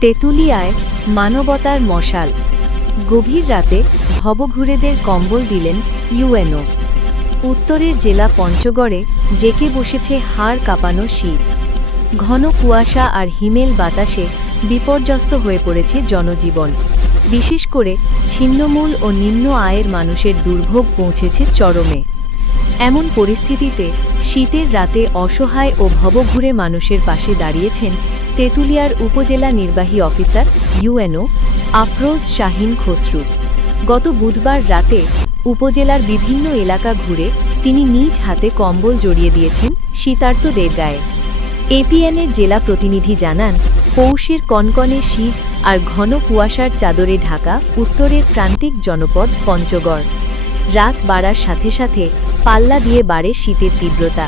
তেঁতুলিয়ায় মানবতার মশাল। গভীর রাতে ভবঘুরেদের কম্বল দিলেন ইউএনও। উত্তরের জেলা পঞ্চগড়ে জেঁকে বসেছে হাড় কাঁপানো শীত। ঘন কুয়াশা আর হিমেল বাতাসে বিপর্যস্ত হয়ে পড়েছে জনজীবন। বিশেষ করে ছিন্নমূল ও নিম্ন আয়ের মানুষের দুর্ভোগ পৌঁছেছে চরমে। এমন পরিস্থিতিতে শীতের রাতে অসহায় ও ভবঘুরে মানুষের পাশে দাঁড়িয়েছেন তেঁতুলিয়ার উপজেলা নির্বাহী অফিসার ইউএনও আফরোজ শাহীন খসরু। গত বুধবার রাতে উপজেলার বিভিন্ন এলাকা ঘুরে তিনি নিজ হাতে কম্বল জড়িয়ে দিয়েছেন শীতার্তদের গায়ে। এপিএনের জেলা প্রতিনিধি জানান, পৌষের কনকনে শীত আর ঘন কুয়াশার চাদরে ঢাকা উত্তরের প্রান্তিক জনপদ পঞ্চগড়। রাত বাড়ার সাথে সাথে পাল্লা দিয়ে বাড়ে শীতের তীব্রতা।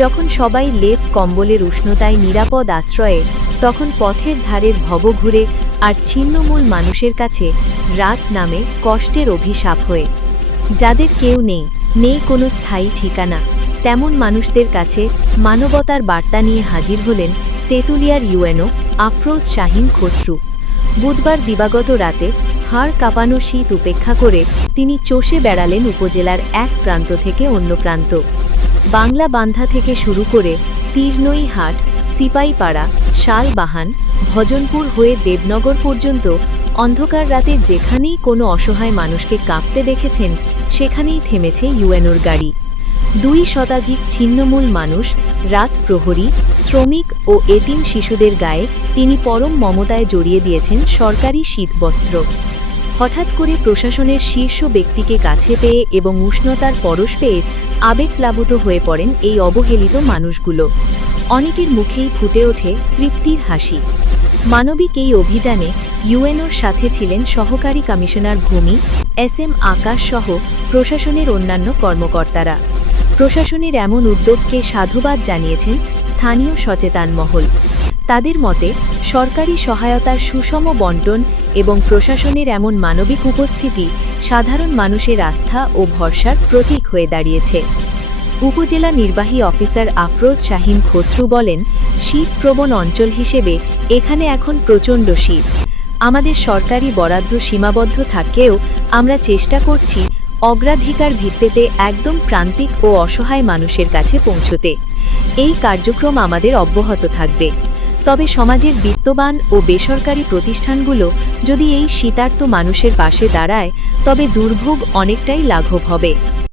যখন সবাই লেপ কম্বলের উষ্ণতায় নিরাপদ আশ্রয়ে, তখন পথের ধারের ভবঘুরে আর ছিন্নমূল মানুষের কাছে রাত নামে কষ্টের অভিশাপ হয়ে। যাদের কেউ নেই কোনো স্থায়ী ঠিকানা, তেমন মানুষদের কাছে মানবতার বার্তা নিয়ে হাজির হলেন তেঁতুলিয়ার ইউএনও আফরোজ শাহীন খসরু। বুধবার দিবাগত রাতে হাড় কাঁপানো শীত উপেক্ষা করে তিনি চষে বেড়ালেন উপজেলার এক প্রান্ত থেকে অন্য প্রান্ত। বাংলা বান্ধা থেকে শুরু করে তীরনইহাট, সিপাইপাড়া, শালবাহান, ভজনপুর হয়ে দেবনগর পর্যন্ত অন্ধকার রাতে যেখানেই কোনো অসহায় মানুষকে কাঁপতে দেখেছেন, সেখানেই থেমেছে ইউএনওর গাড়ি। 2 শতাধিক ছিন্নমূল মানুষ, রাত প্রহরী, শ্রমিক ও এতিম শিশুদের গায়ে তিনি পরম মমতায় জড়িয়ে দিয়েছেন সরকারি শীতবস্ত্র। হঠাৎ করে প্রশাসনের শীর্ষ ব্যক্তিকে কাছে পেয়ে এবং উষ্ণতার পরশ পেয়ে আবেগপ্লাবিত হয়ে পড়েন এই অবহেলিত মানুষগুলো। অনেকের মুখেই ফুটে ওঠে তৃপ্তির হাসি। মানবিক এই অভিযানে ইউএনওর সাথে ছিলেন সহকারী কমিশনার ভূমি SM আকাশ সহ প্রশাসনের অন্যান্য কর্মকর্তারা। প্রশাসনের এমন উদ্যোগকে সাধুবাদ জানিয়েছেন স্থানীয় সচেতন মহল। তাদের মতে, সরকারি সহায়তার সুষম বণ্টন এবং প্রশাসনের এমন মানবিক উপস্থিতি সাধারণ মানুষের আস্থা ও ভরসার প্রতীক হয়ে দাঁড়িয়েছে। উপজেলা নির্বাহী অফিসার আফরোজ শাহীন খসরু বলেন, শীতপ্রবণ অঞ্চল হিসেবে এখানে এখন প্রচণ্ড শীত। আমাদের সরকারি বরাদ্দ সীমাবদ্ধ থাকলেও আমরা চেষ্টা করছি অগ্রাধিকার ভিত্তিতে একদম প্রান্তিক ও অসহায় মানুষের কাছে পৌঁছতে। এই কার্যক্রম আমাদের অব্যাহত থাকবে। তবে সমাজের বিত্তবান ও বেসরকারি প্রতিষ্ঠানগুলো যদি এই শীতার্ত মানুষের পাশে দাঁড়ায়, তবে দুর্ভোগ অনেকটাই লাঘব হবে।